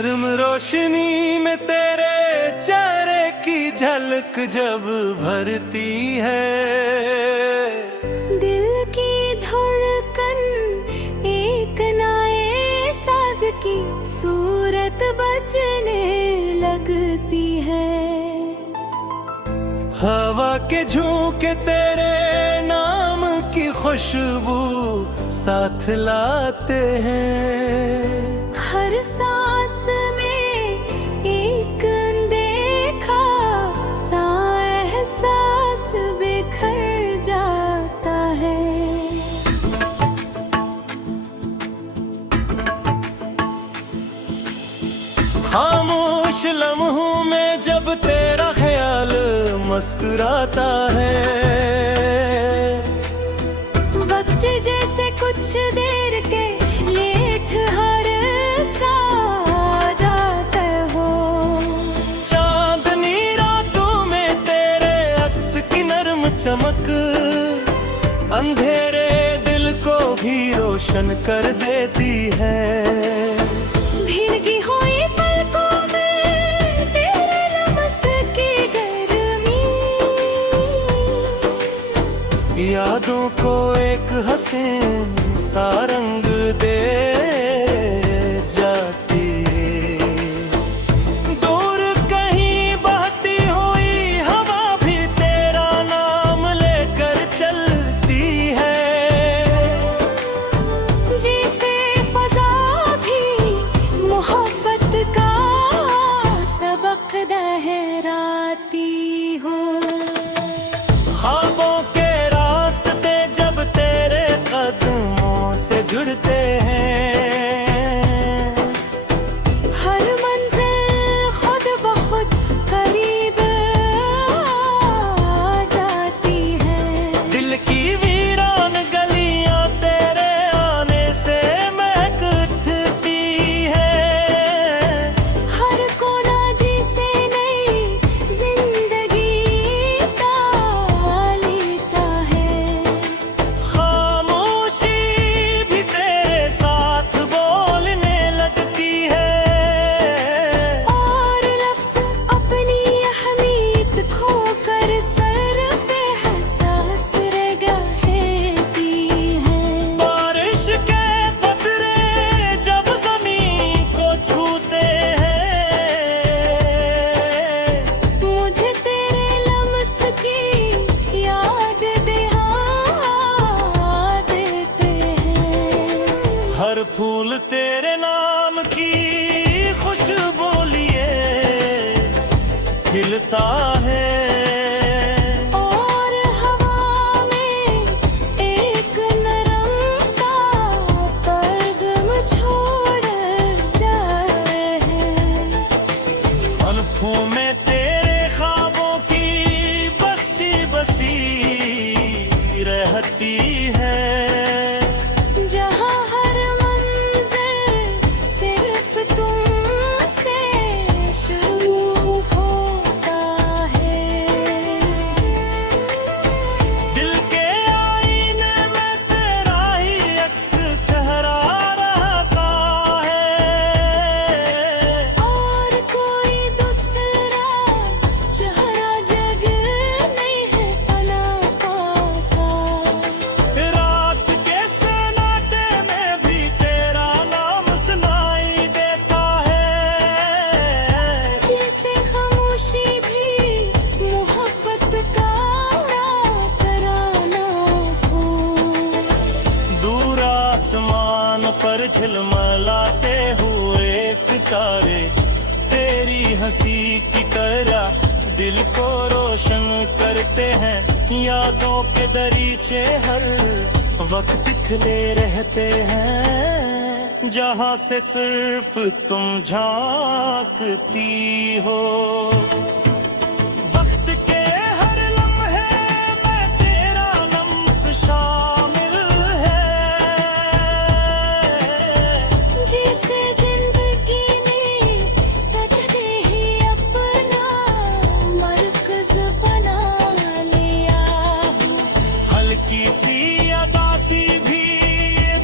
नर्म रोशनी में तेरे चेहरे की झलक जब भरती है, दिल की धड़कन एक नए साज की सूरत बजने लगती है। हवा के झोंके तेरे नाम की खुशबू साथ लाते हैं। हर सांस में एक अनदेखा सा एहसास बिखर जाता है। खामोश लम्हों में जब तेरा ख्याल मुस्कुराता है, वक्त जैसे कुछ देर के लिए ठहर सा जाता हो। चांदनी रातों में तेरे अक्स की नर्म चमक अंधेरे दिल को भी रोशन कर देती है। भीगी हुई पलकों में तेरे लम्स की गर्मी यादों को एक हसीन सा रंग दे जाती। दूर कहीं बहती हुई हवा भी तेरा नाम लेकर चलती है। जैसे फजा भी मोहब्बत का सबक दोहराती हो। ख्वाबों के रास्ते जब तेरे कदमों से जुड़ते हैं, हर मंजिल खुद ब खुद करीब आ जाती है। दिल की वीरान गलियां तेरे आने से महक उठती है। हर कोना जिसे नई जिंदगी तालीता है। खामोशी भी तेरे साथ बोलने लगती है। और लफ्ज़ अपनी अहमियत खोकर सर पे एहसास रगड़ती है। बारिश के कतरे जब जमीन को छूते हैं, मुझे तेरे लम्स की याद दिला देते हैं। हर फूल तेरे नाम की खुशबू लिए खिलता है। और हवा में एक नरम सा पैगाम छोड़ जाए है। अनफों में तेरे ख्वाबों की बस्ती बसी रहती है। जहाँ हर मंज़िल सिर्फ तुमसे शुरू होता है। दिल के आईने में तेरा ही अक्स ठहरा रहता है। और कोई दूसरा चेहरा जग नहीं है पना पाता। रात के सन्नाटे में भी तेरा नाम सुनाई देता है। जैसे खामोशी भी मोहब्बत का तराना हो। दूर आसमान पर झिलमिलाते हुए सितारे तेरी हंसी की तरह दिल को रोशन करते हैं। यादों के दरीचे हर वक्त खिले रहते हैं, जहां से सिर्फ तुम झांकती हो। वक्त के हर लम्हे में तेरा लम्स शामिल है। जिसे जिंदगी ने तजदे ही अपना मरकज बना लिया हो। हल्की सी अदासी भी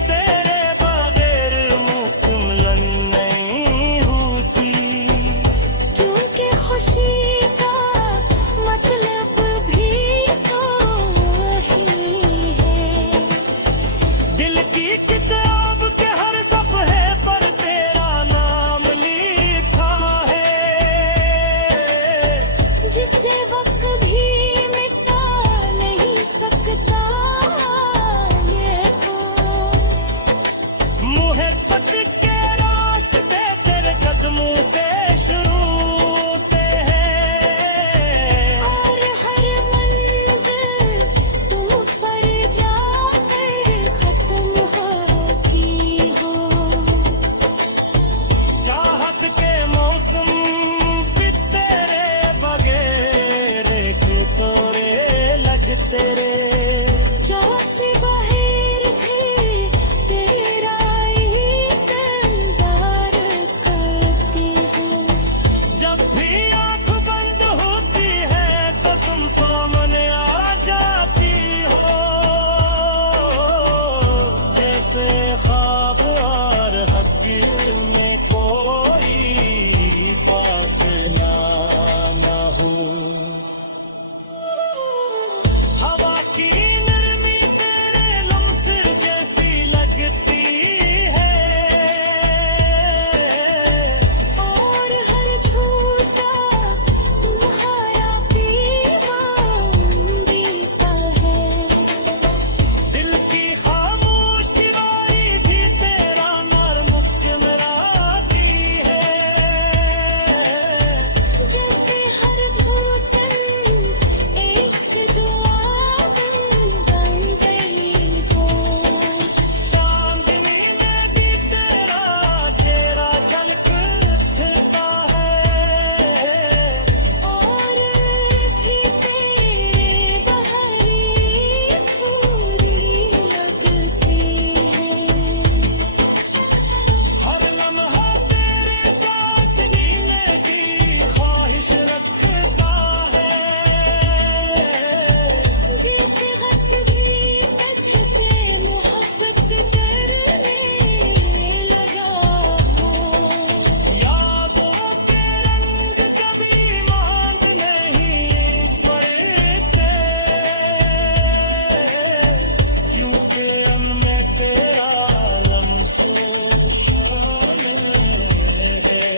तेरे बगैर मुकम्मल नहीं होती। खामोशी का मतलब भी तो वही है। दिल की किताब के हर सफ़े पर तेरा नाम लिखा है, जिसे वक्त भी मिटा नहीं सकता ये तो। मोहब्बत के रास्ते तेरे कदमों से शुरू होते हैं, और हर मंजिल तुम पर जाकर खत्म होती हो। चाहत के मौसम भी तेरे बगैर एक तोरे लगते रे। जहाँ से बाहर थी तेरा ही इंतजार करती हूँ। जब भी आंख बंद होती है तो तुम सामने आ जाती हो, जैसे ख्वाब और हकीर में कोई फासला ना हो। हवा की नरमी तेरे लम्स जैसी लगती है, और हर झूठा तुम्हारा पीमान बीता है। दिल की खामोश दीवारी भी तेरा नर्म मुस्कुराती है, जैसे हर धड़कन एक दुआ बन गई हो। चांदनी में भी तेरा चेहरा झलकता है, और भी तेरे बहरी पूरी लगती है। हर लम्हा तेरे साथ जीने की ख्वाहिश रखता है, जैसे वक्त भी वजह से मोहब्बत करने लगा हो। यादों के रंग कभी मांग नहीं पड़ते, क्योंकि उनमें तेरा लम्सो शामिल है।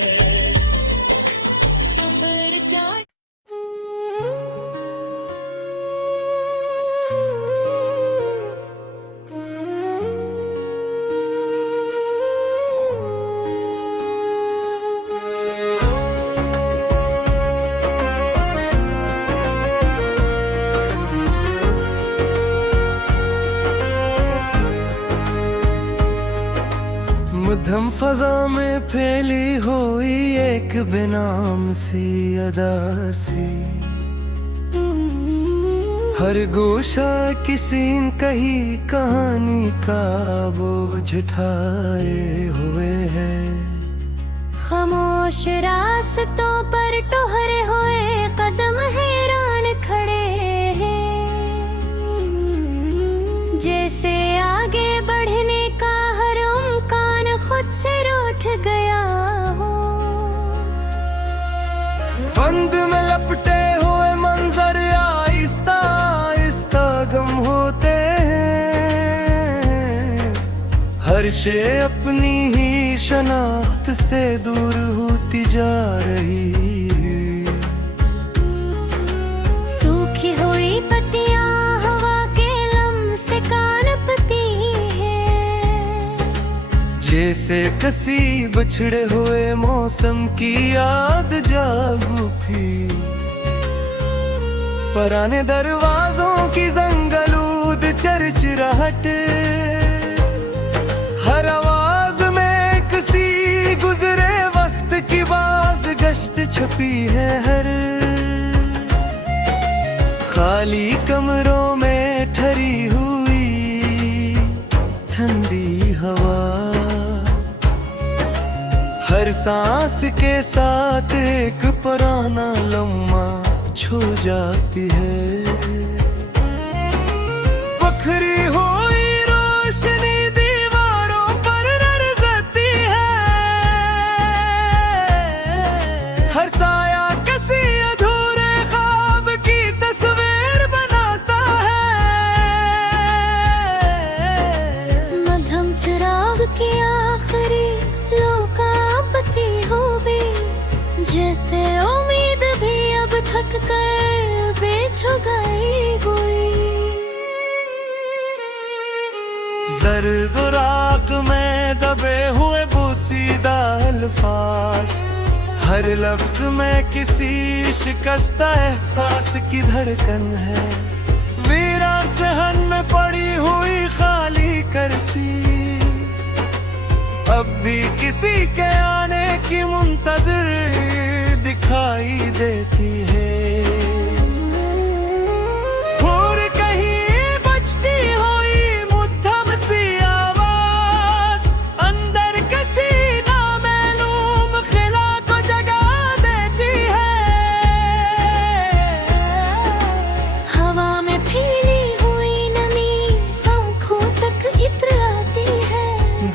सफर जाए मध्यम फजा में फैली हुई एक बेनाम सी अदा सी, हर गोशा किसी न कही कहानी का बोझ उठाए हुए है। खामोश रास्तों पर टोहरे हुए कदम हैरान खड़े हैं, जैसे आगे बढ़ने का हर उम्कान खुद से रूठ गया हो। बंद में लपटे हुए मंजर आहिस्ता आहिस्ता गम होते हैं, हर शे अपनी ही शनाख्त से दूर होती जा रही है। सूखी हुई पत्तियां हवा के लम्से कानपती हैं, जैसे कसी बछड़े हुए मौसम की याद जाग उठी। पुराने दरवाजों की जंगलूद चरचराहट, हर आवाज में किसी गुजरे वक्त की बाज गश्त छुपी है। हर खाली कमरों में ठहरी हुई ठंडी हवा, हर सांस के साथ एक पुराना लम्हा छू जाती है। बखरी हुई रोशनी दीवारों पर ररजती है, हर साया किसी अल्फाज, हर लफ्ज में किसी शिकस्ता एहसास की धड़कन है। वीरान सहन में पड़ी हुई खाली कुर्सी अब भी किसी के आने की मुंतजिर दिखाई देती है। और कहीं बजती हुई मुद्दम सी आवाज अंदर किसी नामालूम खिला को जगा देती है। हवा में फैली हुई नमी आंखों तक इत्र आती है,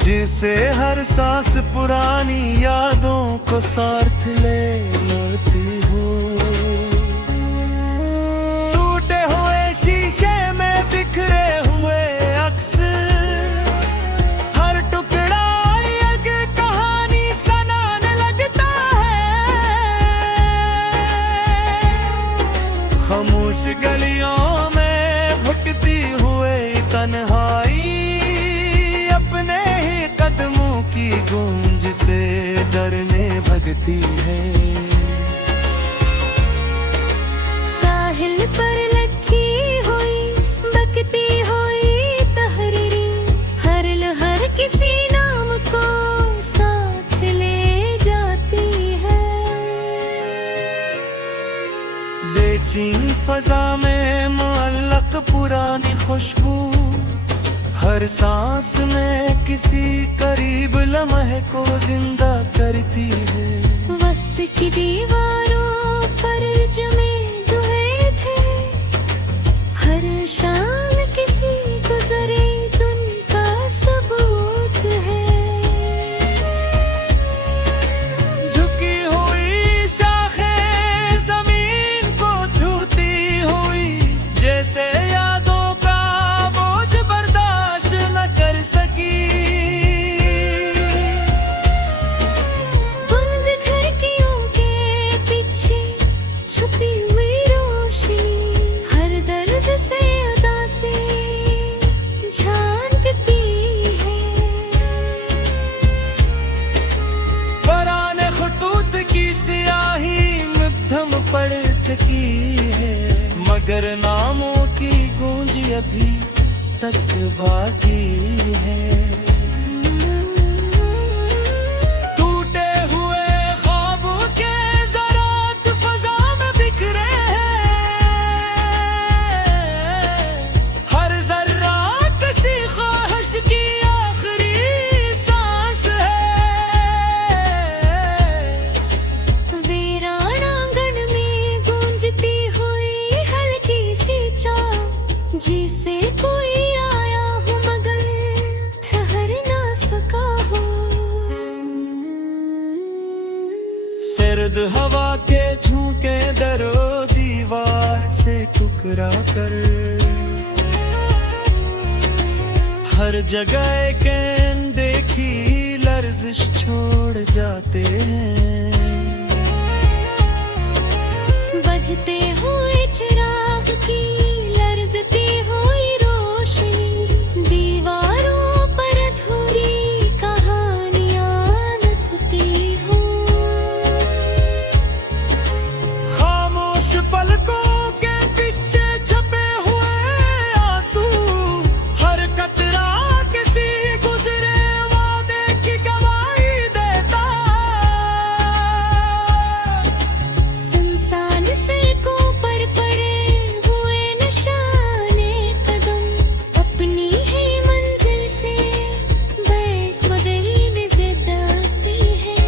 जिसे हर सांस पुरानी यादों को साथ ले लाती हो। टूटे हुए शीशे में बिखरे हुए अक्स, हर टुकड़ा एक कहानी सुनाने लगता है। खामोश गलियों में भटकती हुए तन्हाई अपने ही कदमों की गूंज से डरने भगती है। साहिल पर लगी हुई बकती हुई तहरीरी, हर लहर किसी नाम को साथ ले जाती है। बेचैन फजा में मुअल्लक पुरानी खुशबू, हर सांस में किसी करीब लम्हे को जिंदा करती है। वक्त की दीवारों पर जमे दुए थे, हर शाम किसी गुजरे दिन का सबूत है। झुकी हुई शाखें जमीन को छूती हुई, जैसे यादों का बोझ बर्दाश्त न कर सकी। बंद खिड़कियों के पीछे छुपी हुई रोशनी, हर दर्द से अदा से झांकती है। बराने खुतूत की सियाही मध्यम पड़ चुकी है, मगर नामों की गूंज अभी तक बाकी है। टूटे हुए ख्वाबों के ज़रात फ़ज़ा में बिखरे हैं, हर ज़र्रा किसी ख्वाहिश की आखिरी सांस है। वीरान आंगन में गूंजती हुई हल्की सी चाह, जिसे कोई आया हो मगर ठहर ना सका हो। सर्द हवा के झोंके दरो दीवार से टकरा कर, हर जगह के देखी लर्जिश छोड़ जाते हैं। बजते हुए चिराग की लर्जती हुई रोशनी, दीवारों पर अधूरी कहानियां लिखती हूँ। खामोश पलकों के पीछे छपे हुए आंसू, हर कतरा किसी गुजरे वादे की गवाही देता। सुनसान सड़कों पर पड़े हुए निशाने कदम, अपनी ही मंजिल से बेखुदी में जिद आती है।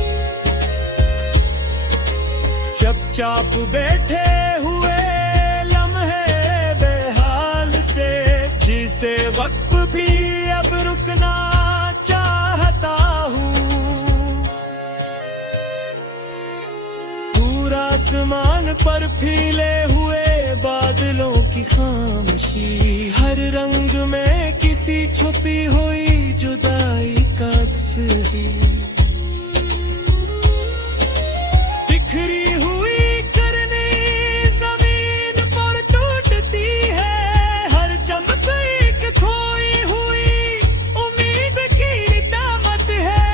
चुपचाप बैठे हुए लम्हे बेहाल से, जिसे वक्त भी अब रुकना चाहता हूँ। पूरा आसमान पर फीले हुए बादलों की खामोशी, हर रंग में किसी छुपी हुई जुदाई का अक्स ही। बिखरी हुई करनी जमीन पर टूटती है, हर चमक एक खोई हुई उम्मीद की दामत है।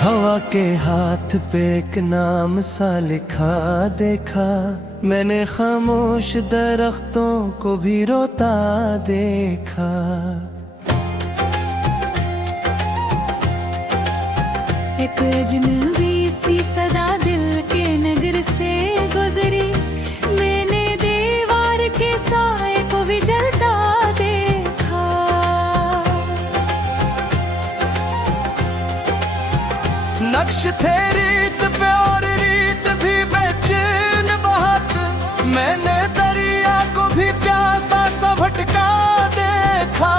हवा के हाथ पे एक नाम सा लिखा देखा मैंने, खामोश दरख्तों को भी रोता देखा। एक अजनबी सी सदा दिल के नगर से गुजरी, मैंने दीवार के साए को भी जलता देखा। नक्श थे रीत पे और रीत भी बेचैन बहुत, मैंने दरिया को भी प्यासा सा भटका देखा।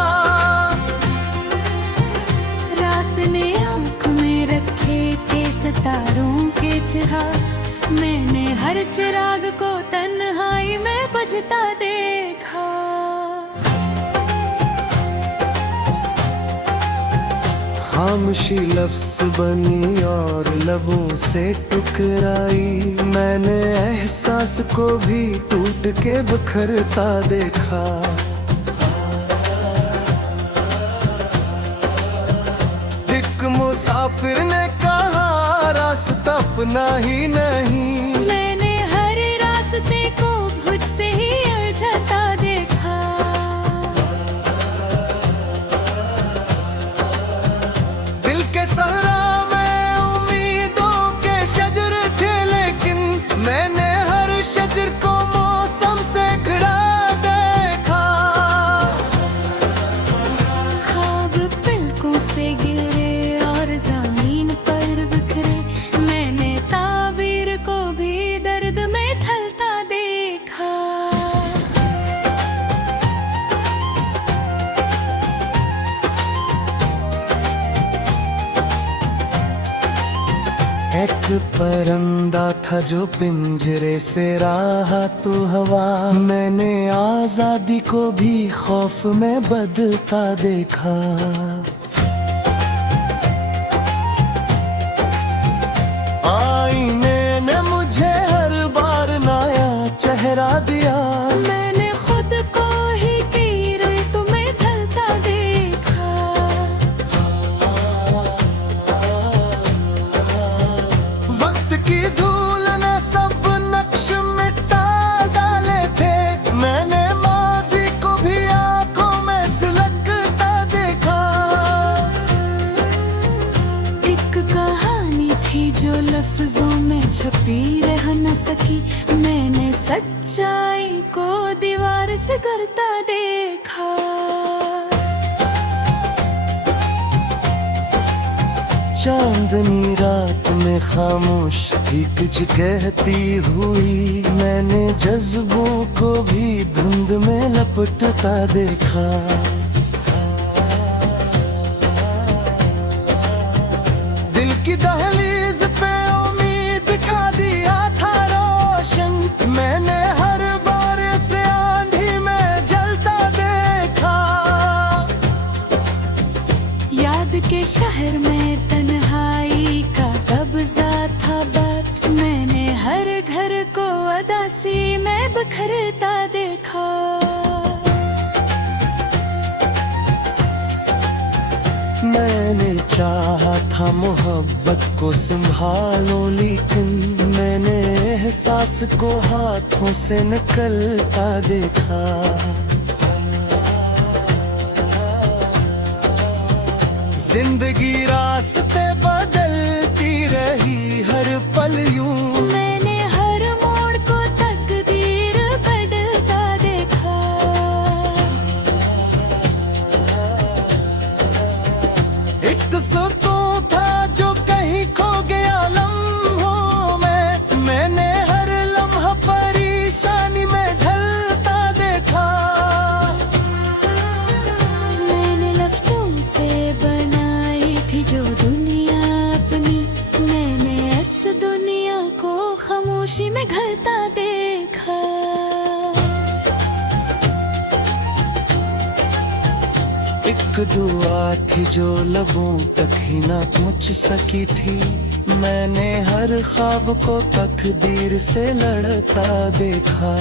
रात ने आँख में रखे थे सितारों के चिराग, मैंने हर चिराग को तन्हाई में बुझता देखा। खामोशी लफ्ज़ बनी और लबों से टकराई, मैंने एहसास को भी टूट के बिखरता देखा। एक मुसाफिर ने कहा रास्ता अपना ही नहीं, मैंने हर रास्ते को खुद से ही उलझता देखा। दिल के सहरा में उम्मीदों के शजर थे, लेकिन मैंने हर शजर को मौसम से खड़ा देखा। ख्वाब पलकों से गिरे और जमीन पर बिखरे, मैंने ताबीर को भी दर्द में ढलता देखा। एक परिंदा था जो पिंजरे से रहा तो हवा, मैंने आजादी को भी खौफ में बदलता देखा। आईने ने मुझे हर बार नया चेहरा दिया, मैंने खुद को ही तीर तुम्हें ढलता देखा। वक्त की धूल ने सब नक्श मिटा डाले थे, मैंने माजी को भी आंखों में सुलगता देखा। एक कहानी थी जो लफ्जों में छपी रह न सकी, मैंने सच्चाई को दीवार से करता देखा। चांदनी रात में खामोश थी कुछ कहती हुई, मैंने जज्बों को भी धुंध में लपटता देखा। दिल की दहलीज पे उम्मीद का दिया था रोशन, मैंने हर बार से आंधी में जलता देखा। याद के शहर में तन्हाई का कब्जा था बात, मैंने हर घर को उदासी में बिखरता देखा। मैंने चाहा था मोहब्बत को संभालो, लेकिन मैंने एहसास को हाथों से निकलता देखा। जिंदगी रास्ते बदलती रही हर पल यूं, मैंने हर मोड़ को तकदीर बदलता देखा। एक सुकून था जो कहीं खो गया लम्हों में, मैंने हर लम्हा परेशानी में ढलता देखा। मैंने लफ्जों से बनाई थी जो दुनिया अपनी, मैंने इस दुनिया को खामोशी में घलता देखा। एक दुआ थी जो लबों तक ही ना पहुंच सकी थी, मैंने हर ख्वाब को तकदीर से लड़ता देखा।